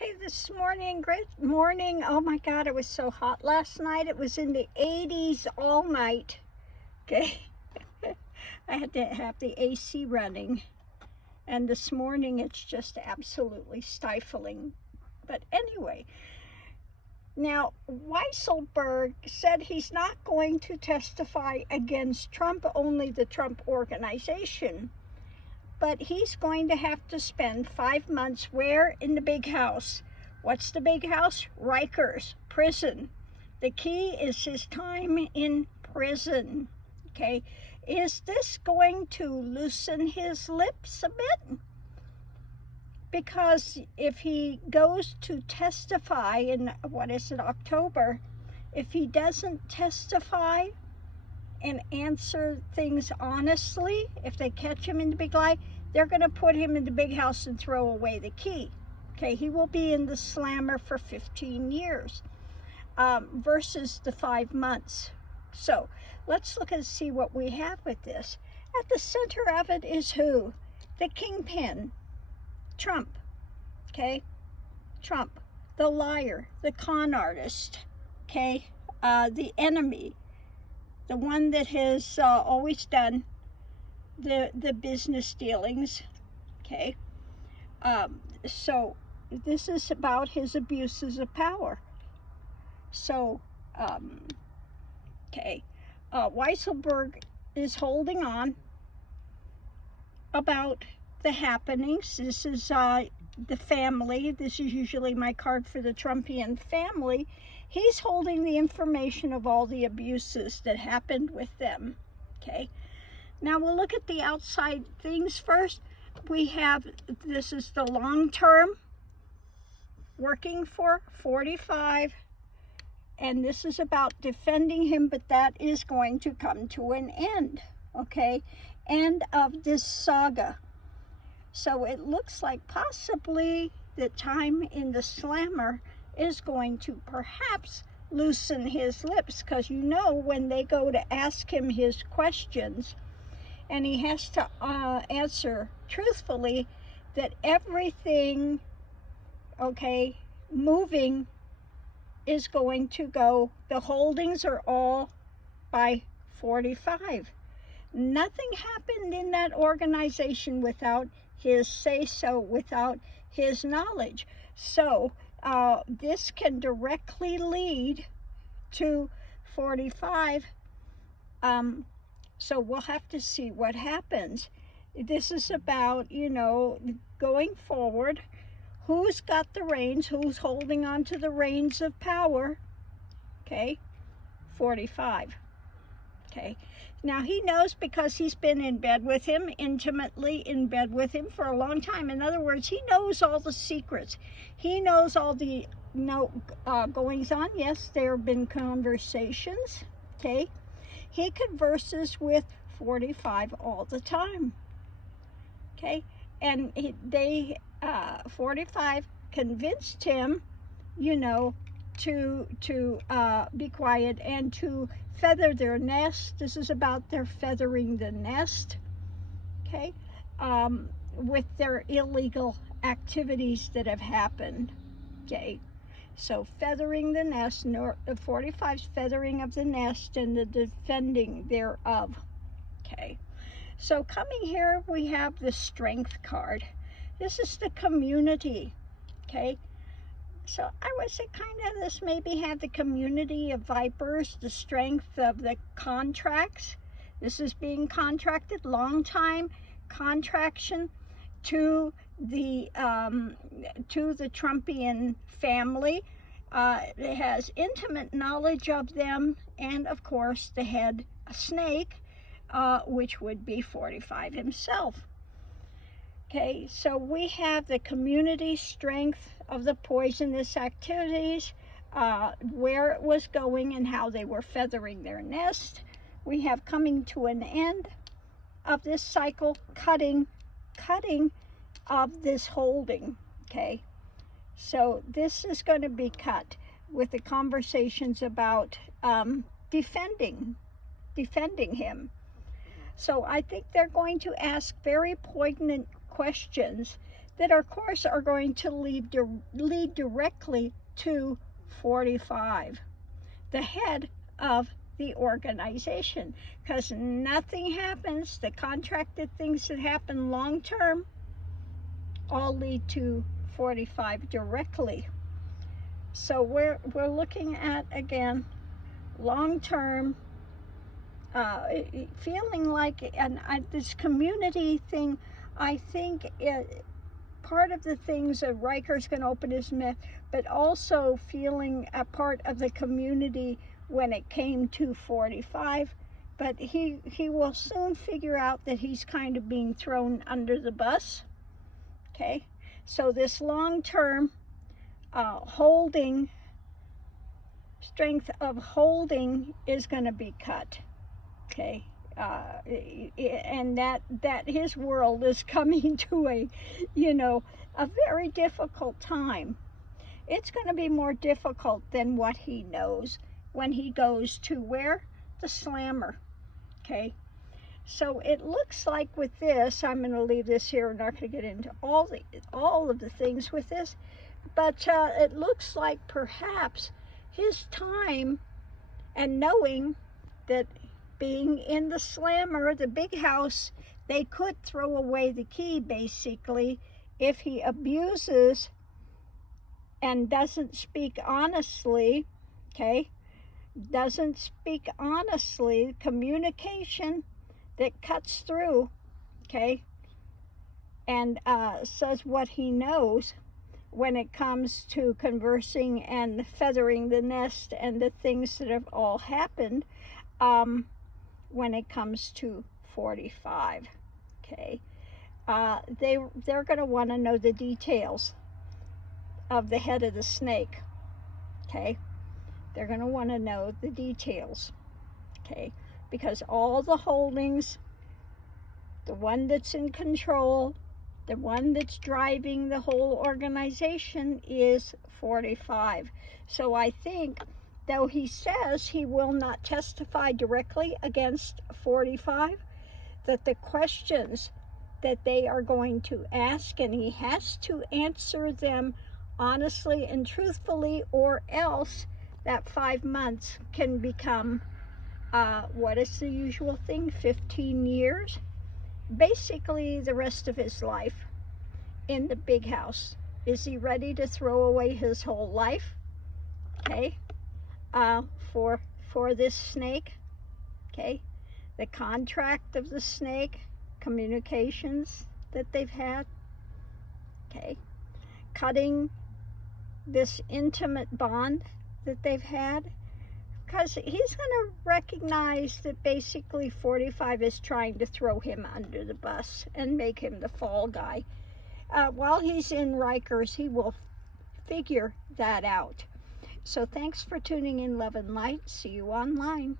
Hey, this morning, great morning. Oh my God, it was so hot last night. It was in the 80s all night. Okay. I had to have the AC running. And this morning it's just absolutely stifling. But anyway, now Weiselberg said he's not going to testify against Trump, only the Trump organization. But he's going to have to spend 5 months where? In the big house. What's the big house? Rikers, prison. The key is his time in prison. Okay, is this going to loosen his lips a bit? Because if he goes to testify in, October, if he doesn't testify and answer things honestly, if they catch him in the big lie, they're going to put him in the big house and throw away the key. Okay, he will be in the slammer for 15 years versus the 5 months. So let's look and see what we have with this. At the center of it is who? The kingpin, Trump. Okay, Trump, the liar, the con artist. Okay, the enemy, the one that has always done the business dealings. Okay, so this is about his abuses of power. So, okay, Weiselberg is holding on about the happenings. This is the family. This is usually my card for the Trumpian family. He's holding the information of all the abuses that happened with them. Okay, now we'll look at the outside things first. We have, this is the long term, working for 45, and this is about defending him, but that is going to come to an end. Okay, end of this saga. So it looks like possibly the time in the slammer is going to perhaps loosen his lips, because you know when they go to ask him his questions and he has to answer truthfully, that everything, okay, moving is going to go, the holdings are all by 45. Nothing happened in that organization without his say-so, without his knowledge. So this can directly lead to 45. So we'll have to see what happens. This is about, you know, going forward. Who's got the reins? Who's holding on to the reins of power? Okay, 45. Okay, now he knows because he's been in bed with him, intimately in bed with him for a long time. In other words, he knows all the secrets. He knows all the goings on. Yes, there have been conversations. Okay, he converses with 45 all the time. Okay, and they 45 convinced him, you know, to be quiet and to feather their nest. This is about their feathering the nest. Okay, with their illegal activities that have happened. Okay, so feathering the nest, 45's feathering of the nest and the defending thereof. Okay, so coming here we have the strength card. This is the community. Okay, so I would say kind of this maybe had the community of vipers, the strength of the contracts. This is being contracted, long time contraction to the Trumpian family. It has intimate knowledge of them, and of course the head, a snake, which would be 45 himself. Okay, so we have the community strength of the poisonous activities, where it was going and how they were feathering their nest. We have coming to an end of this cycle, cutting of this holding. Okay, so this is going to be cut with the conversations about defending him. So I think they're going to ask very poignant questions that of course are going to lead directly to 45, the head of the organization, because nothing happens, the contracted things that happen long term all lead to 45 directly. So we're looking at, again, long term, feeling like, and this community thing, I think part of the things that Rikers can open his mouth, but also feeling a part of the community when it came to 45. But he will soon figure out that he's kind of being thrown under the bus. Okay, so this long-term strength of holding is going to be cut. Okay, and that his world is coming to a very difficult time. It's going to be more difficult than what he knows when he goes to where? The slammer. Okay, so it looks like with this, I'm going to leave this here. We're not going to get into all of the things with this, but it looks like perhaps his time, and knowing that being in the slammer, the big house, they could throw away the key basically if he abuses and doesn't speak honestly. Okay, doesn't speak honestly, communication that cuts through, okay, and says what he knows when it comes to conversing and feathering the nest and the things that have all happened when it comes to 45, okay. They're going to want to know the details of the head of the snake, okay. They're going to want to know the details, okay, because all the holdings, the one that's in control, the one that's driving the whole organization is 45. So I think, though he says he will not testify directly against 45, that the questions that they are going to ask, and he has to answer them honestly and truthfully, or else that 5 months can become, what is the usual thing, 15 years? Basically the rest of his life in the big house. Is he ready to throw away his whole life, okay, for this snake, okay? The contract of the snake, communications that they've had, okay? Cutting this intimate bond that they've had, because he's going to recognize that basically 45 is trying to throw him under the bus and make him the fall guy. While he's in Rikers, he will figure that out. So thanks for tuning in, Love and Light. See you online.